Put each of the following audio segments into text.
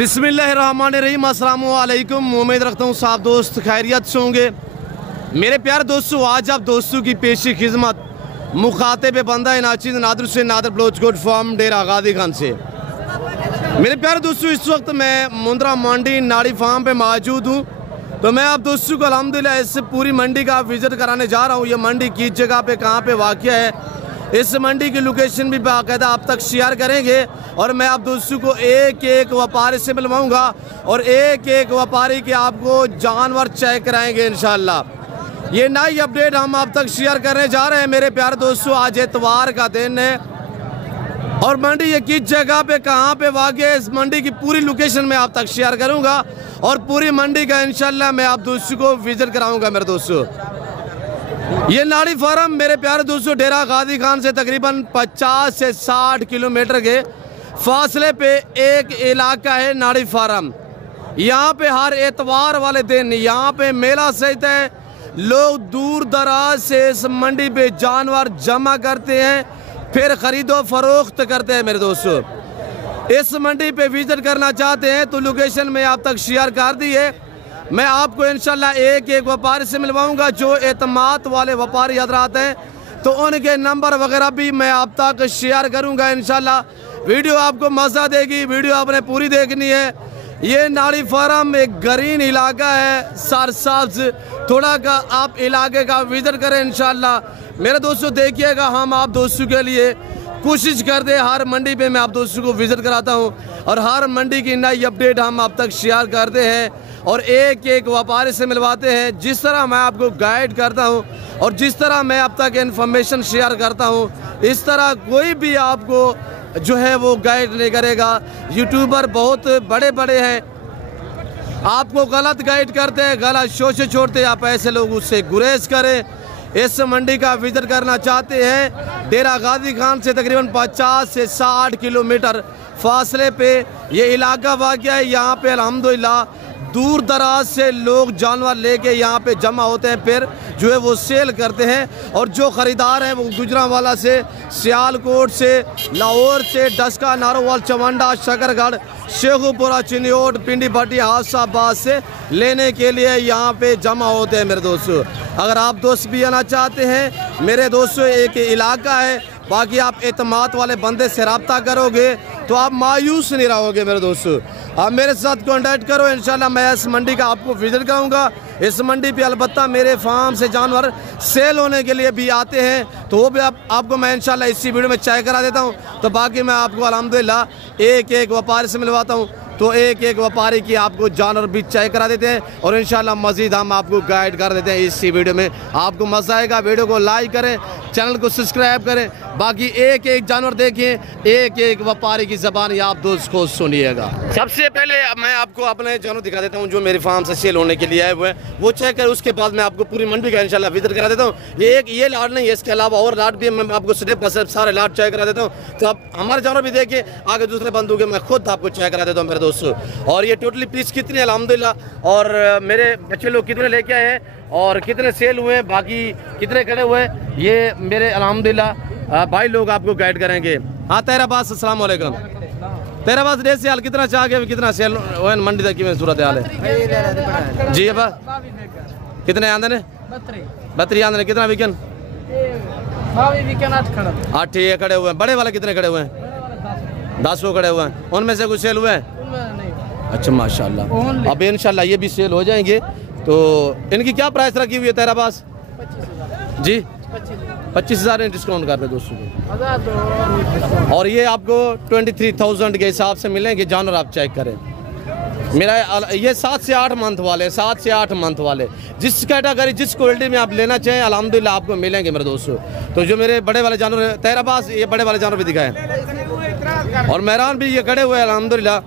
बिस्मिल्लाहिर्रहमानिर्रहीम, अस्सलाम वालेकुम। उम्मीद रखता हूँ साहब दोस्त खैरियत से होंगे। मेरे प्यारे दोस्तों, आज आप दोस्तों की पेशी खिदमत मुखातिब बंदा नाचिद नादर से नादर ब्लोच गुड फॉर्म डेरा गादी खान से। मेरे प्यारे दोस्तों, इस वक्त मैं मुंद्रा मंडी नाड़ी फार्म पे मौजूद हूँ। तो मैं आप दोस्तों को अल्हम्दुलिल्लाह इस पूरी मंडी का विज़िट कराने जा रहा हूँ। ये मंडी किस जगह पे कहाँ पे वाक़या है, इस मंडी की लोकेशन भी बाकायदा आप तक शेयर करेंगे और मैं आप दोस्तों को एक एक व्यापारी से मिलवाऊंगा और एक एक व्यापारी के आपको जानवर चेक कराएंगे इंशाल्लाह। ये नई अपडेट हम आप तक शेयर करने जा रहे हैं। मेरे प्यारे दोस्तों, आज इतवार का दिन है और मंडी ये किस जगह पे कहाँ पे वाक़ है, इस मंडी की पूरी लोकेशन मैं आप तक शेयर करूँगा और पूरी मंडी का इंशाल्लाह मैं आप दोस्तों को विज़िट कराऊँगा। मेरे दोस्तों, ये नाड़ी फार्म मेरे प्यारे दोस्तों डेरा गादी खान से तकरीबन 50 से 60 किलोमीटर के फासले पे एक इलाका है नाड़ी फार्म। यहाँ पे हर एतवार वाले दिन यहाँ पे मेला सहित है। लोग दूर दराज से इस मंडी पे जानवर जमा करते हैं, फिर खरीदो फरोख्त करते हैं। मेरे दोस्तों, इस मंडी पे विजिट करना चाहते हैं तो लोकेशन में आप तक शेयर कर दी है। मैं आपको इंशाल्लाह एक एक व्यापारी से मिलवाऊंगा जो एतमाद वाले व्यापारी हजरात हैं, तो उनके नंबर वगैरह भी मैं आप तक शेयर करूंगा इंशाल्लाह। वीडियो आपको मज़ा देगी, वीडियो आपने पूरी देखनी है। ये नाड़ी फार्म एक ग्रीन इलाका है, सरसब्ज थोड़ा का आप इलाके का विजिट करें इंशाल्लाह। मेरे दोस्तों देखिएगा, हम आप दोस्तों के लिए कोशिश कर दे हर मंडी पे मैं आप दोस्तों को विजिट कराता हूँ और हर मंडी की नई अपडेट हम आप तक शेयर करते हैं और एक एक व्यापारी से मिलवाते हैं। जिस तरह मैं आपको गाइड करता हूँ और जिस तरह मैं आप तक इन्फॉर्मेशन शेयर करता हूँ, इस तरह कोई भी आपको जो है वो गाइड नहीं करेगा। यूट्यूबर बहुत बड़े बड़े हैं, आपको गलत गाइड करते हैं, गलत शो से छोड़ते हैं। आप ऐसे लोग उससे गुरेज करें। इस मंडी का विजिट करना चाहते हैं, डेरा गादी खान से तकरीबन 50 से 60 किलोमीटर फासले पे ये इलाका वाक़या है। यहाँ पे अल्हम्दुलिल्लाह दूर दराज से लोग जानवर लेके यहाँ पे जमा होते हैं, फिर जो है वो सेल करते हैं और जो ख़रीदार हैं वो गुजरांवाला से, सियालकोट से, लाहौर से, डस्का, नारोवाल, चवंडा, शकरगढ़, शेखुपुरा, चिन्योट, पिंडी भट्टी, हासाबाद से लेने के लिए यहाँ पे जमा होते हैं। मेरे दोस्तों, अगर आप दोस्त भी आना चाहते हैं, मेरे दोस्तों एक इलाका है, बाकी आप एतमाद वाले बंदे से रब्ता करोगे तो आप मायूस नहीं रहोगे। मेरे दोस्तों, आप मेरे साथ कांटेक्ट करो, इंशाल्लाह मैं इस मंडी का आपको विजिट कराऊंगा। इस मंडी पे अलबत्ता मेरे फार्म से जानवर सेल होने के लिए भी आते हैं, तो वो भी आपको मैं इंशाल्लाह इसी वीडियो में चेक करा देता हूँ। तो बाकी मैं आपको अल्हम्दुलिल्लाह एक एक व्यापारी से मिलवाता हूँ, तो एक एक व्यापारी की आपको जानवर भी चेक करा देते हैं और इंशाल्लाह मज़ीद हम आपको गाइड कर देते हैं। इसी वीडियो में आपको मज़ा आएगा। वीडियो को लाइक करें, चैनल को सब्सक्राइब करें, बाकी एक एक जानवर देखिए, एक एक व्यापारी की ज़बान आप दोस्त को सुनिएगा। सबसे पहले मैं आपको अपने जानवर दिखा देता हूँ जो मेरे फार्म से सेल होने के लिए आए हुए हैं, वो चेक करें। उसके बाद मैं आपको पूरी मंडी का इंशाल्लाह विजिट करा देता हूँ। ये लाट नहीं है, इसके अलावा और लाट भी मैं आपको स्टेप बाय स्टेप सारे लाट चेक करा देता हूँ। तो आप हमारे जानवर भी देखिए, आगे दूसरे बंदों के मैं खुद आपको चेक करा देता हूँ। मेरे दोस्तों, और ये टोटली पीस कितनी है अल्हम्दुलिल्लाह, और मेरे बच्चे लोग कितने लेके आए हैं और कितने सेल हुए हैं, बाकी कितने खड़े हुए हैं, ये मेरे अल्हम्दुलिल्लाह भाई लोग आपको गाइड करेंगे। हाँ तेरा बास, अस्सलाम वालेकुम। तेरा बास डेढ़ साल कितना चाह के कितना सेल हुए मंडी तक की सूरत हाल है जी? अब कितने आंदे ने? 32 आंदे ने। कितना वीकेंड? 8 ये खड़े हुए हैं। बड़े वाले कितने खड़े हुए हैं? 10 वो खड़े हुए हैं। उनमें से कुछ सेल हुए हैं? अच्छा माशाल्लाह, अब इंशाल्लाह ये भी सेल हो जाएंगे। तो इनकी क्या प्राइस रखी हुई है तेरा पास? 25,000 जी। 25,000 डिस्काउंट कर दे दोस्तों को, और ये आपको 23,000 के हिसाब से मिलेंगे जानवर। आप चेक करें, मेरा ये 7 से 8 मंथ वाले, 7 से 8 मंथ वाले, जिस कैटेगरी जिस क्वालिटी में आप लेना चाहें अल्हम्दुलिल्लाह आपको मिलेंगे मेरे दोस्तों। तो जो मेरे बड़े वाले जानवर है तेरा पास, ये बड़े वाले जानवर भी दिखाएं और मेहरान भी ये खड़े हुए हैं अल्हम्दुलिल्लाह।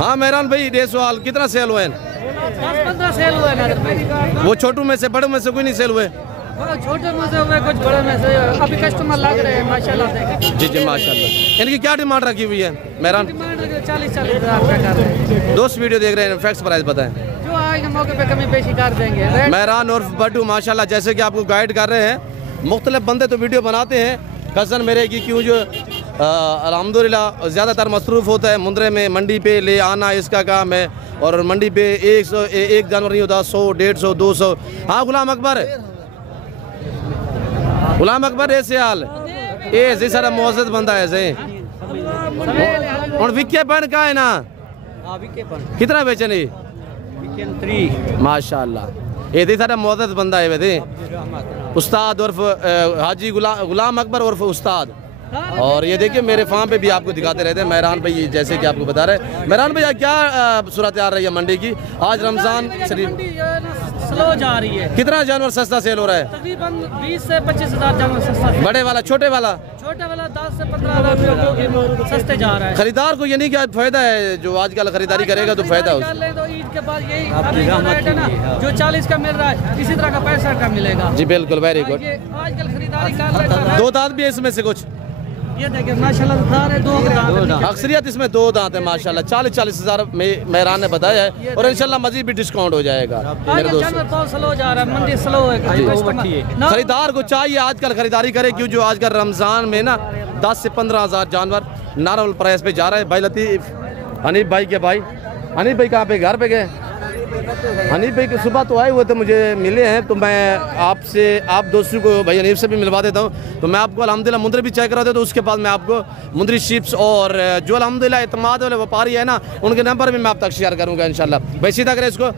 हाँ मेहरान भाई, 1.5 साल कितना सेल हुए हैं? 10-15 सेल हुए ना। वो छोटू में से बड़े में से कोई नहीं सेल हुए? छोटे में से हुए, कुछ बड़े में से। अभी कस्टमर लग रहे हैं माशाल्लाह से। जी जी माशाल्लाह। इनकी क्या डिमांड रखी हुई है मेहरान? 40,000 रुपये कर रहे हैं। दोस्त वीडियो देख रहे हैं, फैक्स प्राइस बताएं। जो आएंगे मौके पे कमी पेशी कर देंगे। मेहरान और बड्डू माशाल्लाह जैसे कि आपको गाइड कर रहे हैं। मुख्तलिफ बंदे तो वीडियो बनाते हैं, कज़न मेरे की क्यों जो अल्हम्दुलिल्लाह ज़्यादातर मसरूफ़ होता है मुंद्रे में, मंडी पे ले आना इसका काम है। और मंडी पे 1 जानवर नहीं होता, 100, 150, 200। हाँ गुलाम अकबर ऐसे हाल ये सारा मुअज़्ज़ज़ बंदा है ऐसे और विक्के पन का है ना, कितना बेचे नहीं माशाअल्लाह। ये सारा मुअज़्ज़ज़ बंदा है वैसे उस्ताद उर्फ हाजी गुलाम अकबर उर्फ उस्ताद। और ये देखिए मेरे फार्म पे भी आपको दिखाते रहते हैं मेहरान भाई, जैसे कि आपको बता रहे हैं। मेहरान भैया क्या सूरत आ रही है मंडी की? आज रमजान शरीफ स्लो जा रही है। कितना जानवर सस्ता सेल हो रहा है? तकरीबन 20 से 25 हज़ार जानवर सस्ता। बड़े वाला छोटे वाला 10 से 15 हज़ार सस्ते जा रहा है। खरीदार को ये नहीं क्या फायदा है, जो आजकल खरीदारी करेगा तो फायदा है। तो ईद के बाद यही अभी जो रेट है ना, जो 40 का मिल रहा है इसी तरह का 65 का मिलेगा। जी बिल्कुल, वेरी गुड। आजकल खरीदारी कर रहे हैं। 2 दांत भी है इसमें से कुछ? ये देखिए माशाल्लाह दांत है, 2 दांत। अक्सरियत इसमें 2 दांत है माशाल्लाह। 40 हज़ार मेहरान ने बताया है और इंशाल्लाह मजीद भी डिस्काउंट हो जाएगा मेरे दोस्तों। बहुत स्लो जा रहा है, मंडी स्लो है। खरीदार को चाहिए आजकल खरीदारी करे, क्यों जो आजकल रमजान में ना 10 से 15 हज़ार जानवर नॉर्मल प्राइस पे जा रहा है। भाई लतीफ़ हनीफ भाई के भाई, हनीफ भाई कहाँ पे? घर पे गए? हनीफ भाई के सुबह तो आए हुए थे, मुझे मिले हैं, तो मैं आपसे आप दोस्तों को भाई हनीफ से भी मिलवा देता हूँ। तो मैं आपको अल्हम्दुलिल्लाह मुंद्री भी चेक करा देता हूँ, उसके बाद मैं आपको मुंद्री शिप्स और जो अल्हम्दुलिल्लाह इत्मीनान वाले व्यापारी है ना, उनके नंबर भी मैं आप तक शेयर करूँगा इंशाल्लाह। भाई सीधा करें इसको,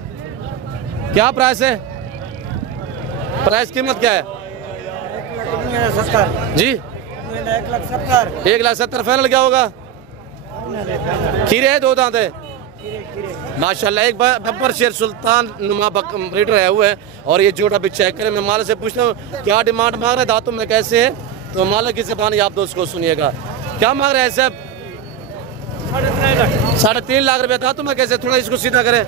क्या प्राइस है? प्राइस कीमत क्या है जी? 1,70,000 फाइनल क्या होगा? खीरे है, 2 दांत है माशाल्लाह। एक बब्बर शेर सुल्तान नुमा ब्रीडर है हुए है। और ये जोड़ा भी चेक करें। मैं मालिक से पूछता हूँ क्या डिमांड मांग रहे हैं, दांतों में कैसे है? तो मालिक की ज़बानी आप दोस्त को सुनिएगा। क्या मांग रहे हैं साहब? 3.5 लाख रुपये दांतों में कैसे? थोड़ा इसको सीधा करें,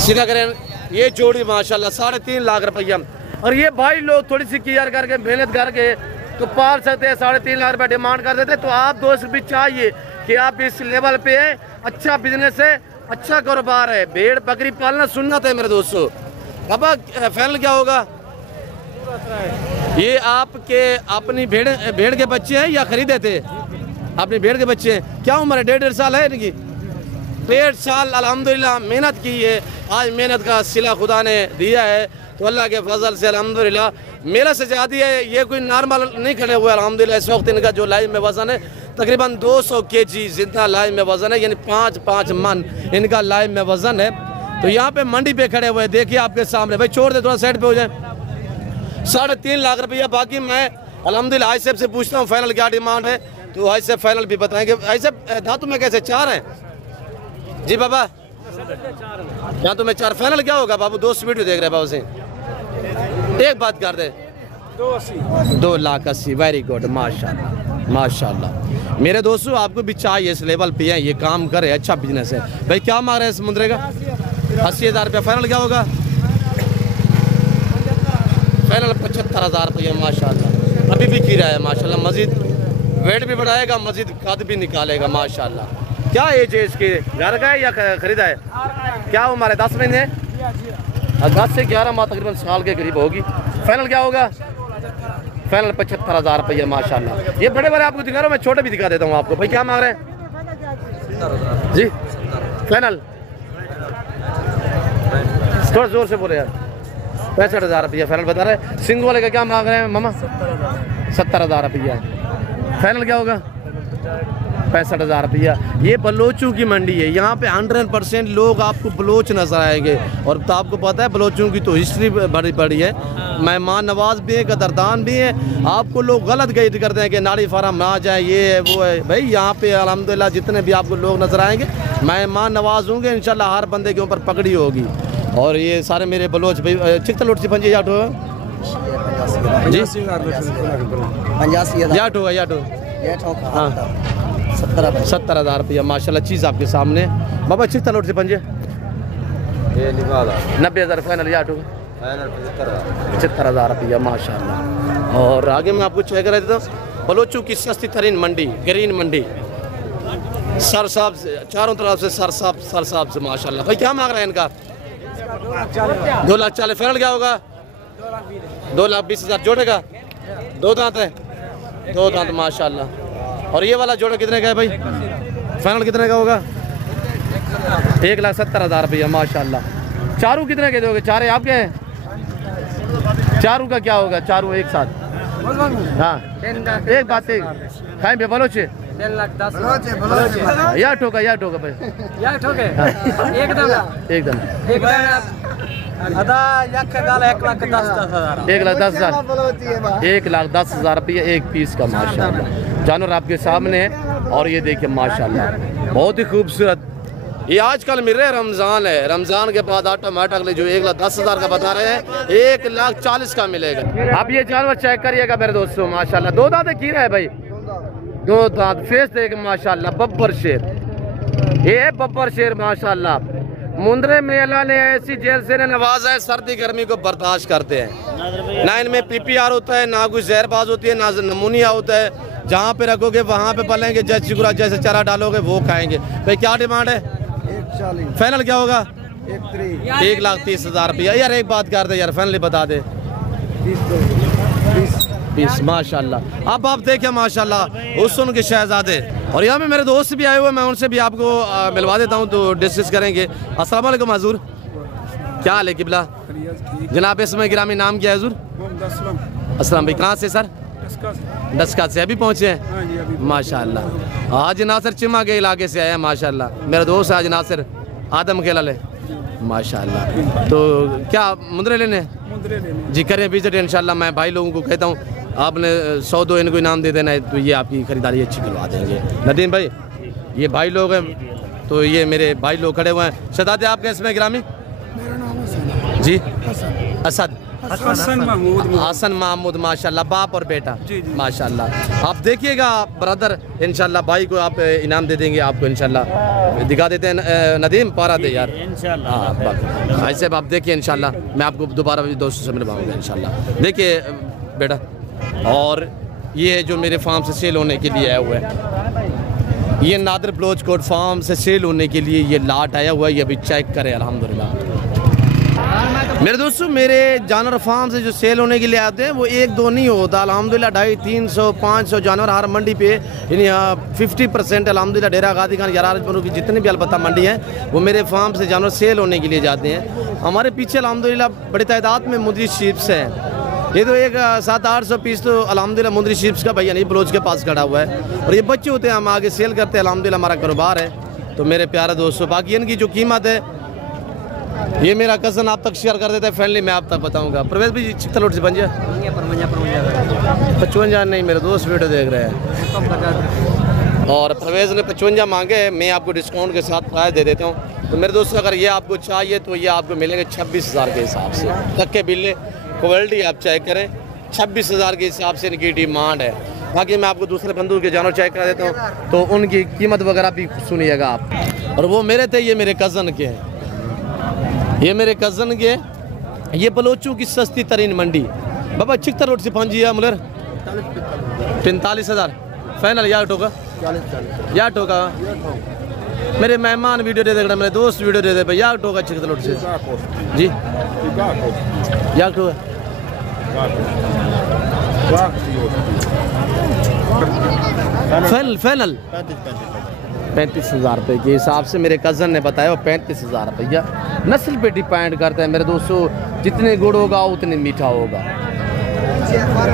सीधा करें। ये जोड़ी माशाल्लाह 3.5 लाख रुपया। और ये भाई लोग थोड़ी सी केयर करके मेहनत करके तो पाल सकते हैं। 3.5 लाख रुपये डिमांड कर देते। तो आप दोस्त भी चाहिए कि आप इस लेवल पे है, अच्छा बिजनेस है, अच्छा कारोबार है। भेड़ बकरी पालना सुन्नत है मेरे दोस्तों। अब फाइनल क्या होगा? ये आपके अपनी भेड़ के बच्चे हैं या खरीदे थे? अपनी भेड़ के बच्चे हैं। क्या उम्र है? 1.5 साल है इनकी? 1.5 साल अल्हम्दुलिल्लाह मेहनत की है। आज मेहनत का सिला खुदा ने दिया है, तो अल्लाह के फजल से अल्हम्दुलिल्लाह मेरा से ज़्यादा है। ये कोई नॉर्मल नहीं खड़े हुए अल्हम्दुलिल्लाह। इस वक्त इनका जो लाइव में वज़न है तकरीबन 200 kg जितना लाइव में वज़न है, यानी 5 मन इनका लाइव में वज़न है। तो यहाँ पे मंडी पे खड़े हुए देखिए आपके सामने। भाई छोड़ दे, थोड़ा साइड पे हो जाए। 3.5 लाख रुपया। बाकी मैं अल्हम्दुलिल्लाह आइसेब से पूछता हूँ फाइनल क्या डिमांड है, तो आइसेब फाइनल भी बताएंगे। आइसेब धातु में कैसे 4 हैं जी बाबा? यहाँ तो मैं 4 फाइनल क्या होगा बाबू? 2 वीडियो देख रहे हैं बाबू से। एक बात कर दे, 2,80,000। वेरी गुड माशाल्लाह माशाल्लाह। मेरे दोस्तों आपको भी चाहिए इस लेवल पे है, ये काम करे, अच्छा बिजनेस है। भाई क्या मांग रहे हैं इस मुंद्रे का? 80,000 रुपया। फाइनल क्या होगा? फाइनल 75,000 रुपया माशाल्लाह। अभी भी खीरा है माशाल्लाह। मजीद वेट भी बढ़ाएगा, मजीद कद भी निकालेगा माशाल्लाह। क्या एज है इसके? घर का है या खरीदा है? क्या उम्र है? 10 महीने? 10 से 11 माह तकरीबन साल के करीब होगी। फाइनल क्या होगा? फाइनल 75,000 रुपया माशाल्लाह। ये बड़े बड़े आपको दिखा रहा हूँ, मैं छोटे भी दिखा देता हूँ आपको। भाई क्या मांग रहे हैं जी? फाइनल थोड़ा जोर से बोले यार। 65,000 रुपया फाइनल बता रहे। सिंध वाले का क्या मांग रहे हैं मामा? 70,000 रुपया। फाइनल क्या होगा? 65,000 रुपया। ये बलोचों की मंडी है। यहाँ पे 100% लोग आपको बलोच नजर आएंगे। और तो आपको पता है बलोचों की तो हिस्ट्री बड़ी बड़ी है, मेहमान नवाज भी है, कदरदान भी है। आपको लोग गलत गाइड करते हैं कि नाड़ी फार्म ना जाए, ये है वो है। भाई यहाँ पे अल्हम्दुलिल्लाह जितने भी आपको लोग नजर आएंगे मेहमान नवाज होंगे इंशाल्लाह। हर बंदे के ऊपर पकड़ी होगी। और ये सारे मेरे बलोच भाई चिकता लुट सी 5 याटो जी 85 याटो हाँ 70,000 रुपया माशाल्लाह। चीज़ आपके सामने बाबा। चिकता लौट से 90,000 फाइनल याटो 75,000 रुपया माशाल्लाह। और आगे मैं आपको चेक करा देता हूँ बलोचों की सस्ती तरीन मंडी, ग्रीन मंडी, सरसाब से चारों तरफ से सरसाब से माशाल्लाह। भाई क्या मांग रहे हैं इनका? 2,40,000। फाइनल क्या होगा? 2,20,000 जोड़ेगा। 2 दांत है 2 दांत माशाल्लाह। और ये वाला जोड़ा कितने का है भाई? फाइनल कितने का होगा? 1,70,000 रुपया माशाल्लाह। चारू कितने के दोगे? चारे आपके हैं? चारू का क्या होगा? चारू एक साथ? हाँ एक बात है खाए पे बोलो छे या ठोका भाई या ठोके एकदम 1,10,000 रुपये एक पीस का माशाल्लाह। जानवर आपके सामने है और ये देखिए माशाल्लाह बहुत ही खूबसूरत। ये आजकल मिल रहे हैं, रमज़ान है, रमज़ान के बाद ऑटोमेटिकली जो 1,10,000 का बता रहे हैं 1,40,000 का मिलेगा। आप ये जानवर चेक करिएगा मेरे दोस्तों माशाल्लाह। 2 दांत की है भाई, 2 दांत फेस देख माशाल्लाह। बब्बर शेर, ये है बब्बर शेर माशाल्लाह। मुंद्रे में अल्लाह ने ऐसी जेल से नवाजा है, सर्दी गर्मी को बर्दाश्त करते हैं। ना इनमें PPR होता है, ना कोई जहरबाज होती है, ना नमूनिया होता है। जहाँ पे रखोगे वहाँ पे पलेंगे, जैसे चिकुरा जैसे चारा डालोगे वो खाएंगे। भाई क्या डिमांड है? 1,40,000 फाइनल क्या होगा? 1,30,000 रुपया। यार एक बात कर दे यार, फाइनली बता दे। 20 माशाल्लाह। अब आप देखिए माशाल्लाह हुस्न के शहजादे। और यहाँ पे मेरे दोस्त भी आए हुए, मैं उनसे भी आपको मिलवा देता हूँ तो डिस्कस करेंगे। अस्सलाम वालेकुम हजूर, क्या हाल है किबला? जनाब इसमें गिरामी नाम क्या है हजूर? असलम भाई कहाँ से सर? डस्का से अभी पहुँचे हैं माशाल्लाह। आज नासिर चिमा के इलाके से आए हैं माशाल्लाह। मेरा दोस्त आज नासिर आदम खेला ले माशाल्लाह। तो क्या मुंदरे लेने? जी करें विजिट इंशाल्लाह। मैं भाई लोगों को कहता हूँ आपने 100-2 इनको इनाम दे देना है तो ये आपकी खरीदारी अच्छी करवा देंगे। नदीम भाई ये भाई लोग हैं तो ये मेरे भाई लोग खड़े हुए हैं। शहजादे आपके इसमें गिरामी? जी असद हसन महमूद माशाल्लाह, बाप और बेटा माशाल्लाह। आप देखिएगा ब्रदर इंशाल्लाह, भाई को आप इनाम दे देंगे आपको इंशाल्लाह। दिखा देते हैं नदीम, पारा दे यार इंशाल्लाह। भाई साहब आप देखिए इंशाल्लाह, मैं आपको दोबारा दोस्तों से मिलवाऊंगा इंशाल्लाह। देखिए बेटा, और ये जो मेरे फार्म से सेल होने के लिए आया हुआ है, ये नादिर बलोच कोट फार्म से सेल होने के लिए ये लाट आया हुआ है। ये अभी चेक करें अल्हम्दुलिल्लाह। मेरे दोस्तों मेरे जानवर फार्म से जो सेल होने के लिए आते हैं वो 1-2 नहीं होता अल्हम्दुलिल्लाह। 250-300-500 जानवर हर मंडी पे, यानी 50% अल्हम्दुलिल्लाह डेरा गादी खान याराजपुर की जितनी भी अलबत्ता मंडी हैं वो मेरे फार्म से जानवर सेल होने के लिए जाते हैं। हमारे पीछे अल्हम्दुलिल्लाह बड़ी तादाद में मुंदरी शीप्स हैं। ये तो एक 700-800 पीस तो अल्हम्दुलिल्लाह मुंदरी शीप्स का भैया नहीं बलोच के पास खड़ा हुआ है। और ये बच्चे होते हैं, हम आगे सेल करते हैं अल्हम्दुलिल्लाह, हमारा कारोबार है। तो मेरे प्यारे दोस्तों बाकी इनकी जो कीमत है ये मेरा कज़न आप तक शेयर कर देता है, फ्रेंडली मैं आप तक बताऊंगा। परवेज भी चिकतलोट से बन जाए 55 नहीं, मेरे दोस्त वीडियो देख रहे हैं और परवेज ने 55 मांगे, मैं आपको डिस्काउंट के साथ प्राइस दे देता हूँ। तो मेरे दोस्तों अगर ये आपको चाहिए तो ये आपको मिलेंगे 26,000 के हिसाब से। तक के बिल्ले क्वालिटी आप चेक करें, 26,000 के हिसाब से इनकी डिमांड है। बाकी मैं आपको दूसरे बंदूक के जानवर चेक करा देता हूँ तो उनकी कीमत वगैरह भी सुनिएगा आप। और वो मेरे थे, ये मेरे कज़न के हैं, ये मेरे कज़न के। ये बलोचों की सस्ती तरीन मंडी बाबा चिकता रोड से पहुँची है मुलर 45,000 फाइनल या टोका या टोका। मेरे मेहमान वीडियो दे देगा, मेरे दोस्त वीडियो दे दे भाई या टोका चिकता रोड से जी या टोका। फाइनल 35,000 रुपये के हिसाब से मेरे कज़न ने बताया, वो 35,000 रुपया। नस्ल पे डिपेंड करता है मेरे दोस्तों, जितने गुड़ होगा उतने मीठा होगा।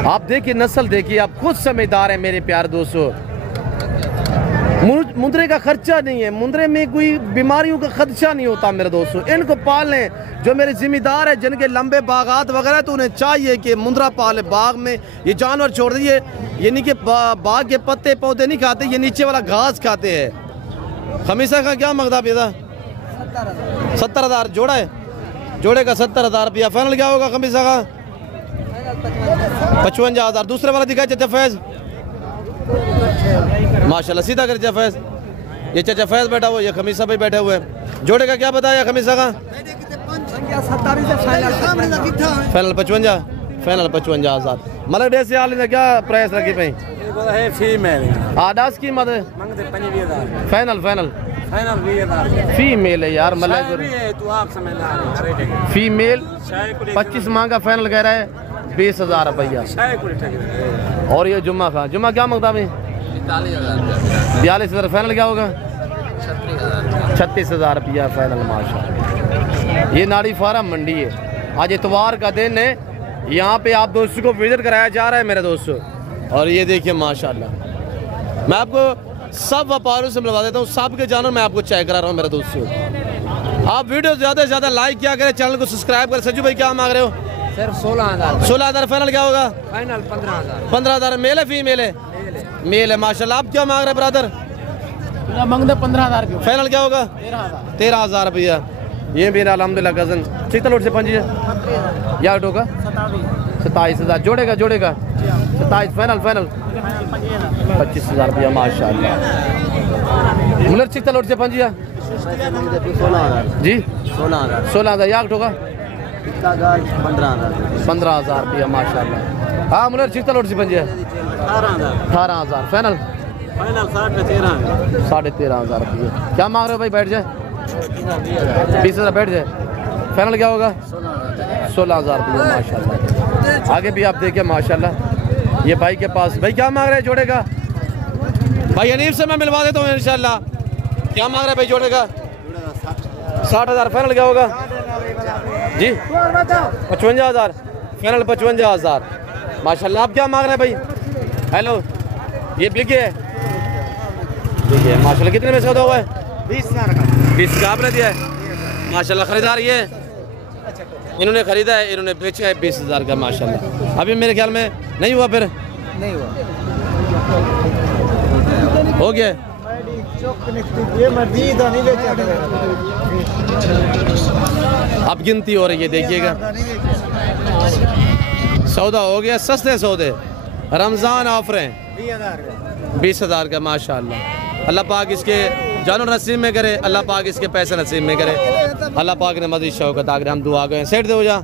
आप देखिए नस्ल देखिए, आप खुद समझदार हैं मेरे प्यारे दोस्तों। मुंदरे का खर्चा नहीं है, मुंदरे में कोई बीमारियों का खर्चा नहीं होता मेरे दोस्तों। इनको पालें जो मेरे जिम्मेदार है, जिनके लंबे बागात वगैरह, तो उन्हें चाहिए कि मुंदरा पाले। बाग में ये जानवर छोड़ दिए, यानी कि बाग के पत्ते पौधे नहीं खाते, ये नीचे वाला घास खाते हैं। खमीसा का क्या मकदा पैदा? 70,000 जोड़ा है, जोड़े का 70,000 रुपया। फाइनल क्या होगा खमीसा का? 55,000। दूसरे वाला दिखाए चाचा फैज माशाल्लाह, सीधा कर चाचा फैज। ये चाचा फैज बैठा हुआ, ये खमीसा भाई बैठे हुए हैं। जोड़े का क्या बताया खमीसा का? Final 55, final 55,000। मतलब डेढ़ से आले क्या प्राइस रखी भाई? फीमेल आदास की मत फाइनल फाइनल फीमेल है यार, मतलब फीमेल 25 मांगा, फाइनल कह रहा है 20,000 रुपया। और ये जुम्मा खान, जुम्मा क्या मांगता भाई? 42,000। फाइनल क्या होगा? 36,000 रुपया फाइनल माशाल्लाह। ये नाड़ी फार्म मंडी है, आज इतवार का दिन है, यहाँ पे आप दोस्तों को विजिट कराया जा रहा है मेरे दोस्तों। और ये देखिए माशाल्लाह, मैं आपको सब व्यापारियों से मिलवा देता हूँ, सब के जानवर मैं आपको चेक करा रहा हूँ मेरे दोस्तों। आप वीडियो ज़्यादा से ज़्यादा लाइक क्या करें, चैनल को सब्सक्राइब करें। सज्जू भाई क्या मांग रहे हो? सिर्फ 16,000। 16,000 फाइनल क्या होगा? फाइनल 15,000। 15,000 मेल है फीमेल है? मेल है माशाल्लाह। आप क्या मांग रहे हैं ब्रदर? मांगते 15,000। फाइनल क्या होगा? 13,000 रुपया। ये मेरा अल्हम्दुलिल्लाह गजन चितलोट से 5 या टोका 27,000 जोड़ेगा 27 फाइनल 25,000 रुपया माशाल्लाह। मुलर चितलोट से 5 जी 16,000 या टोका 15,000 रुपया माशाल्लाह। हाँ मुलर चितलोट से 5 18,000 फाइनल 13,500 रुपये। क्या मांग रहे हो भाई? बैठ जाए 20,000 बैठ जाए। फाइनल क्या होगा? 16,000 रुपये माशाल्लाह। आगे भी आप देखिए माशाल्लाह, ये भाई के पास भाई क्या मांग रहे हैं जोड़े का? भाई हनीफ से मैं मिलवा देता हूँ इंशाल्लाह। क्या मांग रहे हैं भाई जोड़े का? 60,000। फाइनल क्या होगा जी? 55,000 फाइनल 55,000 माशाल्लाह। आप क्या मांग रहे हैं भाई? हेलो ये बिके है माशाल्लाह। कितने में सौदा हुआ है? 20,000 का। 20 का आपने दिया है माशाल्लाह। खरीदार ये इन्होंने खरीदा है, इन्होंने बेचा है 20,000 का माशाल्लाह। अभी मेरे ख्याल में नहीं हुआ, फिर नहीं हुआ, हो गया। अब गिनती हो रही है, देखिएगा सौदा हो गया। सस्ते सौदे, रमज़ान ऑफरें 20,000 का माशाल्लाह। अल्लाह पाक इसके जानवर नसीब में करे, अल्लाह पाक इसके पैसे नसीब में करे, अल्लाह पाक ने मज़ीद शौकत आकर हम दुआ करें। सेठ दे हो जा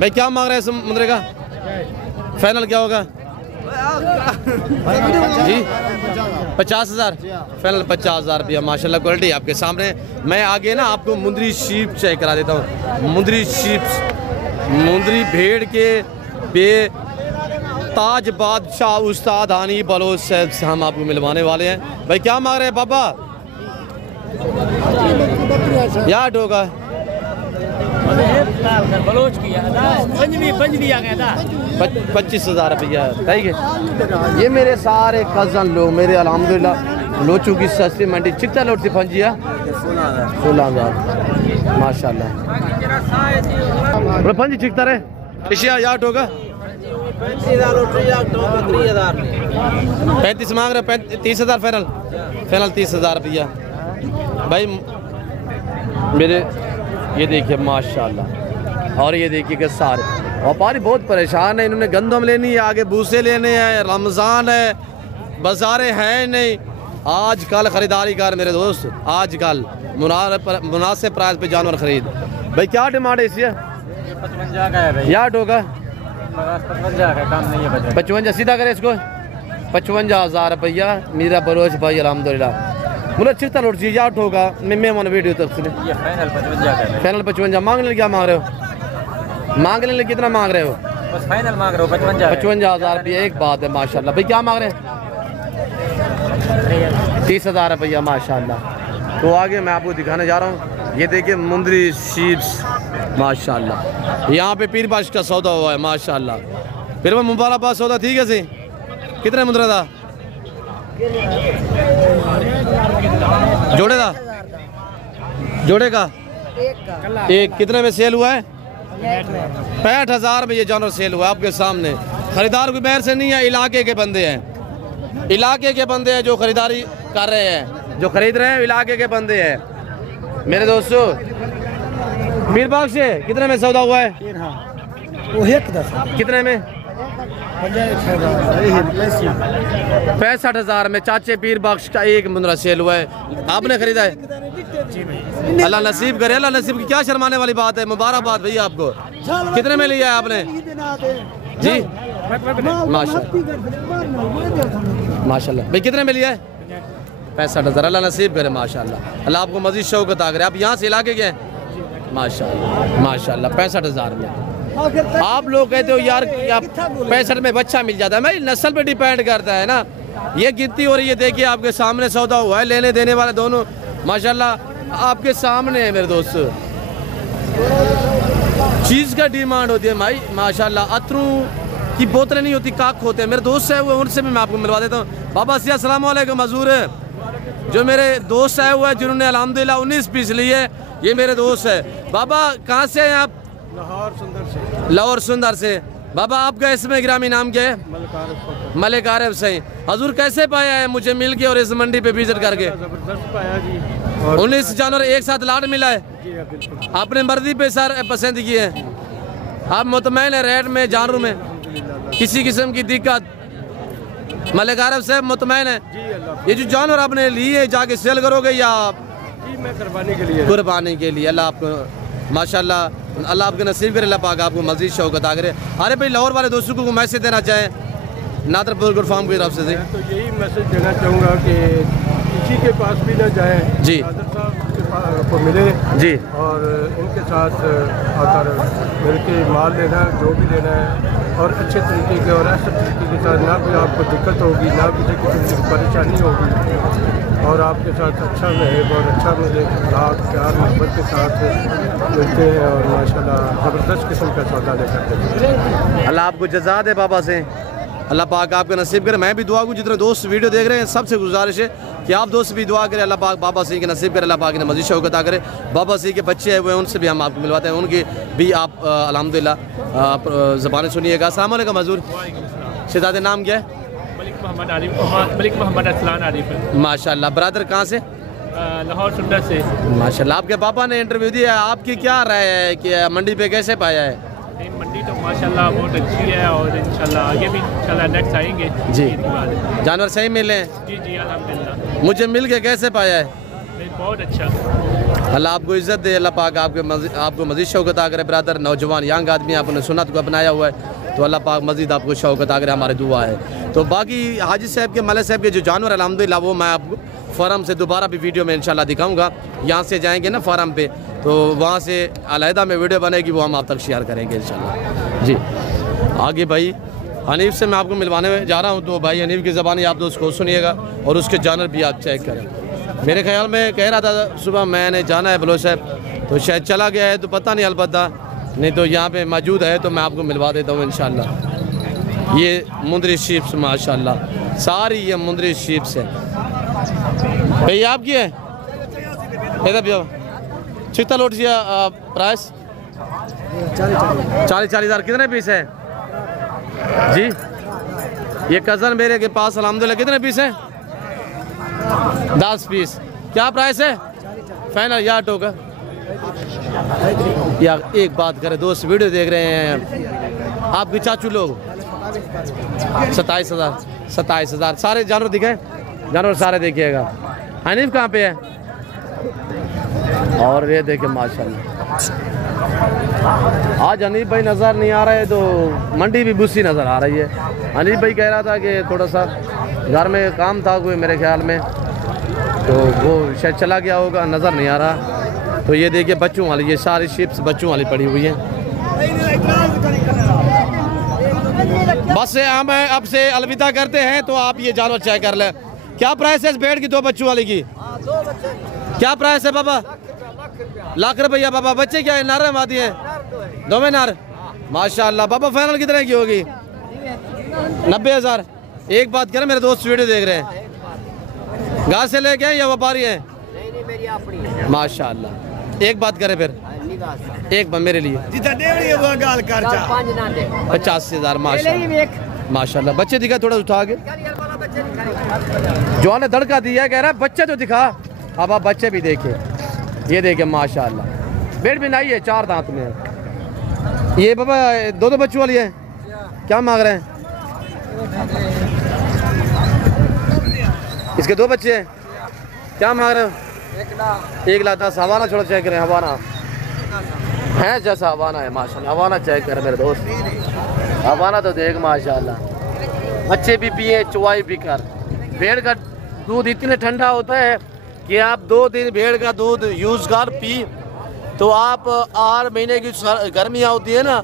भाई। क्या मांग रहे हैं मुंद्रे का? फाइनल क्या होगा जी? 50,000 फाइनल 50,0ं रुपया माशाल्लाह। क्वालिटी आपके सामने। मैं आगे ना आपको मुंदरी शीप चेक करा देता हूँ। मुंदरी शीप, मुंदरी भेड़ के बे ताज बादशाह उस्ताद हानी बलोच साहब से हम आपको मिलवाने वाले हैं। भाई क्या मांग रहे हैं बाबा? यार होगा बलोच की 25,000 रुपया। ठीक है, ये मेरे सारे कज़न लोग मेरे अल्हम्दुलिल्लाह लोचू की सस्ती मंडी चिकता लोट से 16,000 माशाल्लाह। पंजी चिकता रहे इशिया यार होगा 35 मांग रहे। 30,000 फाइनल 30,000 रुपया भाई मेरे। ये देखिए माशाल्लाह। और ये देखिए कि सारे व्यापारी बहुत परेशान है। इन्होंने गंदम लेनी है, आगे भूसे लेने हैं, रमज़ान है, बाज़ारें हैं नहीं। आज कल ख़रीदारी कर मेरे दोस्त, आज कल मुनासिब प्राइस पे जानवर खरीद। भाई क्या डिमांड है इससे? 55 का है भाई। यार होगा 55 सीधा करे इसको 55,000 रुपया मेरा बरोज भाई अल्हम्दुलिल्लाह। मुझे चिकता लौट जी यार होगा मैं मन वीडियो तब से फाइनल 55। मांगने क्या मांग रहे हो? मांगने लिए कितना मांग रहे हो? बस फाइनल मांग रहे हो 55,000 रुपया। एक बात है माशाल्लाह। भाई क्या मांग रहे हैं? 30,000 रुपया माशाल्लाह। तो आगे मैं आपको दिखाने जा रहा हूँ। ये देखिए मुंदरी शीप्स माशाल्लाह। यहाँ पे पीर बाश का सौदा हुआ है माशाल्लाह। फिर वो मुबारकबाद सौदा ठीक है सी। कितने मुद्रा था? जोड़े था? जोड़े का एक कितने में सेल हुआ है? 65,000 में ये जानवर सेल हुआ है आपके सामने। खरीदार कोई बाहर से नहीं है, इलाके के बंदे हैं। इलाके के बंदे हैं जो खरीदारी कर रहे हैं, जो खरीद रहे हैं इलाके के बंदे हैं मेरे दोस्तों। मीरबाग से कितने में सौदा हुआ है? कितने में? 65,000 में चाचे पीर बख्श का एक मुंदरा सेल हुआ है। आपने खरीदा है? अल्लाह नसीब करे, अल्लाह नसीब की क्या शर्माने वाली बात है। मुबारकबाद भैया आपको। कितने में लिया है आपने जी? माशाल्लाह भाई कितने में लिया है? 65,000। अल्लाह नसीब करे माशाल्लाह। अल्लाह आपको मजीद शौकत आ करे। आप यहाँ से इलाके के हैं माशाल्लाह माशाल्लाह। 65,000 में आप लोग कहते हो यार 65 में बच्चा मिल जाता है, भाई नस्ल पे डिपेंड करता है ना। ये गिनती हो रही है, देखिए आपके सामने सौदा हुआ है, लेने देने वाले दोनों माशाल्लाह आपके सामने है मेरे दोस्त। चीज़ का डिमांड होती है भाई माशाल्लाह। अतरू की बोतलें नहीं होती, काक होते हैं। मेरे दोस्त है वो, उनसे भी मैं आपको मिलवा देता हूँ। बाबा सिया अस्सलाम वालेकुम हजूर। जो मेरे दोस्त है वो है जिन्होंने अल्हम्दुलिल्लाह 19 पीस लिए, ये मेरे दोस्त है। बाबा कहाँ से हैं आप? लाहौर सुंदर से। लाहौर सुंदर से। बाबा आपका इसमें ग्रामी नाम क्या है? मलिक आरिफ सही। हजूर कैसे पाया है मुझे मिल के और इस मंडी पे विजिट करके? जबरदस्त पाया जी। 19 जानवर एक साथ लाट मिला है जी बिल्कुल। आपने मर्जी पे सर पसंद किए हैं, आप मुतमैन है रेट में जानवर में, किसी किस्म की दिक्कत? मलिक आरिफ साहब मुतमैन है? जी अल्लाह। ये जो जानवर आपने लिए जाके सेल करोगे या जी मैं कुर्बानी के लिए? कुर्बानी के लिए। अल्लाह आपको माशाल्लाह अल्लाह आपके नसीब करे, अल्लाह पाक आपको मज़ीद शौकत आ करे। अरे भाई लाहौर वाले दोस्तों को मैसेज देना चाहें नादर बुजुर्ग फार्म की तरफ से? तो यही मैसेज देना चाहूँगा कि किसी के पास भी ना जाएं जी, नादर साहब के पास को मिले जी, और इनके साथ आकर मिल के माल लेना है जो भी लेना है, और अच्छे तरीके के और ऐसे तरीके के साथ, ना कोई आपको दिक्कत होगी, ना किसी किस्म की परेशानी होगी, और आपके साथ अच्छा रहे और अच्छा मिले, रात प्यार मोहब्बत के साथ मिलते हैं और माशाल्लाह ज़बरदस्त किस्म का सौदा लेकर देते हैं। अल्लाह आपको जज़ा दे बाबा से, अल्लाह पाक आपका नसीब करे। मैं भी दुआ करूँ, जितने दोस्त वीडियो देख रहे हैं सबसे गुजारिश है कि आप दोस्त भी दुआ करें, अल्लाह पाक बाबा सिंह के नसीब करे, अल्लाह पाक ने मज़ीद शौकत आ करे। बाबा सिंह के बच्चे हैं वो, उनसे भी हम आपको मिलवाते हैं, उनकी भी आप अल्हम्दुलिल्लाह ज़बानें सुनिएगा। अस्सलाम वालेकुम हज़ूर। शहज़ादे नाम क्या है? मलिक मोहम्मद असलान आरिफ। माशाल्लाह। ब्रदर कहाँ से? लाहौर सुंदर से। माशाल्लाह। आपके पापा ने इंटरव्यू दिया है, आपकी क्या राय है कि मंडी पे कैसे पाया है? मंडी तो माशाल्लाह बहुत अच्छी है और इंशाल्लाह आगे भी इंशाल्लाह नेक्स्ट आएंगे जी। जानवर सही मिले हैं? जी जी अल्हम्दुलिल्लाह। मुझे मिल के कैसे पाया है? बहुत अच्छा। अल्लाह आपको इज़्ज़त दे, अल्लाह पाक आपको मज़ीद शौकत आ करे। ब्रदर नौजवान यंग आदमी आपने सुन्नत को अपनाया हुआ है, तो अल्लाह पाक मज़ीद आपको शौकत आ करे, हमारी दुआ है। तो बाकी हाजी साहब के मलिक साहब के जो जानवर अल्हम्दुलिल्लाह वो मैं आपको फार्म से दोबारा भी वीडियो में इंशाल्लाह दिखाऊंगा। यहाँ से जाएंगे ना फार्म पे तो वहाँ से अलहदा में वीडियो बनेगी, वो हम आप तक शेयर करेंगे इंशाल्लाह जी। आगे भाई हनीफ से मैं आपको मिलवाने जा रहा हूँ, तो भाई हनीफ की ज़बानी आप दोस्त को सुनिएगा और उसके जानवर भी आप चेक करें। मेरे ख्याल में कह रहा था सुबह मैंने जाना है बलोच साहब, तो शायद चला गया है तो पता नहीं, अलबत्ता नहीं तो यहाँ पे मौजूद है तो मैं आपको मिलवा देता हूँ इंशाल्लाह। ये मुंदरी शीप्स माशाल्लाह सारी ये मुंदरी शीप्स है। भाई आपकी है इधर भी चिकता लोट दिया प्राइस 40 हज़ार। कितने पीस है जी? ये कज़न मेरे के पास अल्हम्दुलिल्लाह कितने पीस है? 10 पीस। क्या प्राइस है फाइनल या टोका? या एक बात करें दोस्त वीडियो देख रहे हैं आपके चाचू लोग 27 हज़ार। सारे जानवर दिखाए, जानवर सारे देखिएगा। हनीफ कहाँ पे है? और ये देखे माशाल्लाह आज हनीफ भाई नज़र नहीं आ रहा है, तो मंडी भी बुस्सी नज़र आ रही है। हनीफ भाई कह रहा था कि थोड़ा सा घर में काम था कोई मेरे ख्याल में, तो वो शायद चला गया होगा, नज़र नहीं आ रहा। तो ये देखिए बच्चों वाली, ये सारी शिप्स बच्चों वाली पड़ी हुई हैं। बस हम अब से अलविदा करते हैं, तो आप ये जानवर चेक कर लें। क्या प्राइस है इस भेड़ की, 2 बच्चों वाली की? क्या प्राइस है बाबा? लाख रुपया बाबा। बच्चे क्या है, नर है मादी है? दोवें नर माशाल्लाह। बाबा फाइनल कितने की होगी? 90 हज़ार। एक बात करें, मेरे दोस्त वीडियो देख रहे हैं, घास से लेके आए या व्यापारी हैं? माशाल्लाह। एक बात करें फिर, एक बार मेरे लिए 85 हज़ार माशाल्लाह। बच्चे दिखा थोड़ा उठा के, जो ने धड़का दिया कह रहा है बच्चे तो दिखा। अब आप बच्चे भी देखे, ये देखे माशाल्लाह। बेट भी नहीं है, 4 दांत में है। ये बाबा 2 बच्चों वाली है, क्या मांग रहे हैं? इसके 2 बच्चे हैं, क्या मांग रहे हो? 1,10,000। हवाना छोड़ा चेक करें, हवाना है जैसा हवाना है माशाल्लाह। हवाना चेक करें मेरे दोस्त, हवाना तो देख माशाल्लाह। बच्चे भी पिए, चुवाई भी कर। भेड़ का दूध इतने ठंडा होता है कि आप 2 दिन भेड़ का दूध यूज़ कर पी तो आप 8 महीने की गर्मियाँ होती है ना,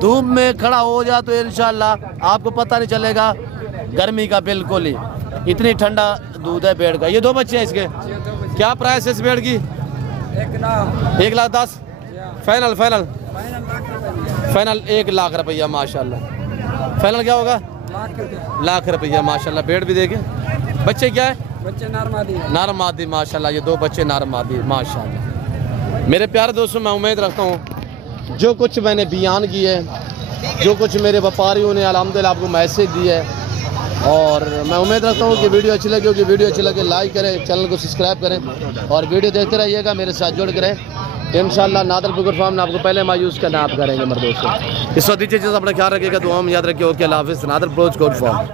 धूप में खड़ा हो जा तो इंशाल्लाह आपको पता नहीं चलेगा गर्मी का बिल्कुल ही। इतनी ठंडा दूध है भेड़ का। ये 2 बच्चे हैं इसके, क्या प्राइस है इस भेड़ की? 1,10,000 फाइनल फाइनल फाइनल 1,00,000 रुपया माशाल्लाह। फाइनल क्या होगा? लाख रुपया माशाल्लाह। भेड़ भी देखे, बच्चे क्या है? बच्चे नर मादी माशाल्लाह। ये 2 बच्चे नर मादी माशाल्लाह। मेरे प्यारे दोस्तों, मैं उम्मीद रखता हूँ जो कुछ मैंने बयान की है, जो कुछ मेरे व्यापारियों ने अल्हम्दुलिल्लाह आपको मैसेज दिया है, और मैं उम्मीद रखता हूँ कि वीडियो अच्छी लगी होगी। वीडियो अच्छी लगे लाइक करें, चैनल को सब्सक्राइब करें और वीडियो देखते रहिएगा, मेरे साथ जुड़ कर रहें। इंशाल्लाह नादर गोट फार्म ने आपको पहले मायूस करना आप करेंगे मेरे दोस्तों। इस वक्त दीजिए अपना ख्याल रखिएगा, दुआ में याद रखिए। ओके, अल्लाह हाफिज़। Nadar goat farm.